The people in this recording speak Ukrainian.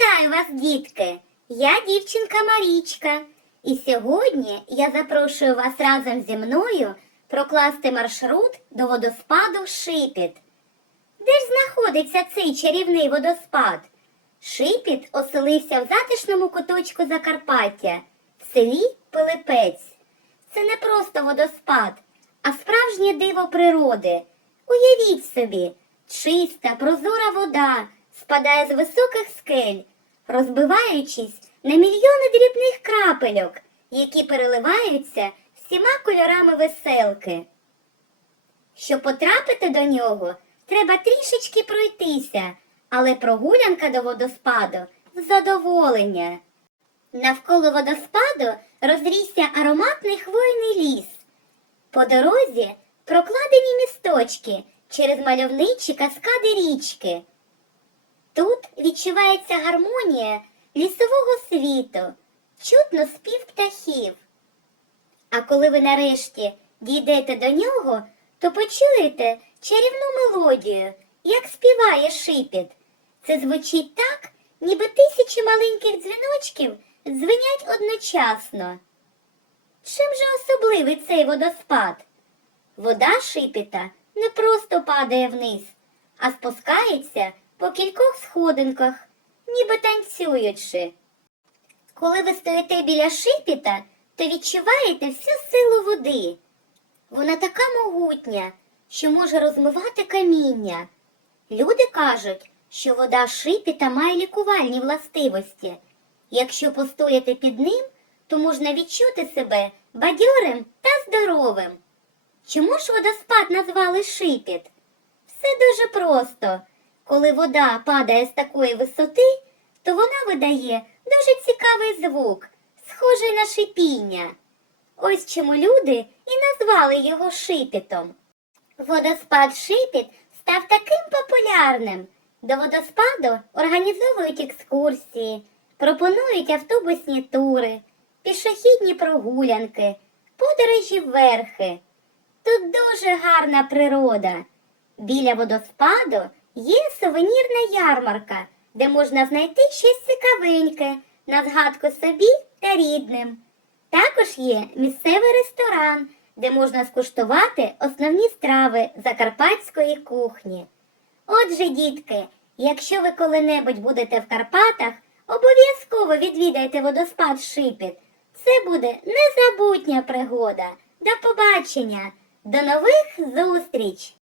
Вітаю вас, дітки! Я дівчинка Марічка, і сьогодні я запрошую вас разом зі мною прокласти маршрут до водоспаду Шипіт. Де ж знаходиться цей чарівний водоспад? Шипіт оселився в затишному куточку Закарпаття, в селі Пилипець. Це не просто водоспад, а справжнє диво природи. Уявіть собі, чиста, прозора вода спадає з високих скель, розбиваючись на мільйони дрібних крапельок, які переливаються всіма кольорами веселки. Щоб потрапити до нього, треба трішечки пройтися, але прогулянка до водоспаду задоволення. Навколо водоспаду розрісся ароматний хвойний ліс. По дорозі прокладені місточки через мальовничі каскади річки. Тут відчувається гармонія лісового світу, чутно спів птахів. А коли ви нарешті дійдете до нього, то почуєте чарівну мелодію, як співає шипіт. Це звучить так, ніби тисячі маленьких дзвіночків дзвенять одночасно. Чим же особливий цей водоспад? Вода шипіта не просто падає вниз, а спускається по кількох сходинках, ніби танцюючи. Коли ви стоїте біля шипіта, то відчуваєте всю силу води. Вона така могутня, що може розмивати каміння. Люди кажуть, що вода шипіта має лікувальні властивості. Якщо постояти під ним, то можна відчути себе бадьорим та здоровим. Чому ж водоспад назвали шипіт? Все дуже просто. Коли вода падає з такої висоти, то вона видає дуже цікавий звук, схожий на шипіння. Ось чому люди і назвали його шипітом. Водоспад Шипіт став таким популярним. До водоспаду організовують екскурсії, пропонують автобусні тури, пішохідні прогулянки, подорожі вверхи. Тут дуже гарна природа. Біля водоспаду є сувенірна ярмарка, де можна знайти щось цікавеньке на згадку собі та рідним. Також є місцевий ресторан, де можна скуштувати основні страви закарпатської кухні. Отже, дітки, якщо ви коли-небудь будете в Карпатах, обов'язково відвідайте водоспад Шипіт. Це буде незабутня пригода. До побачення, до нових зустріч!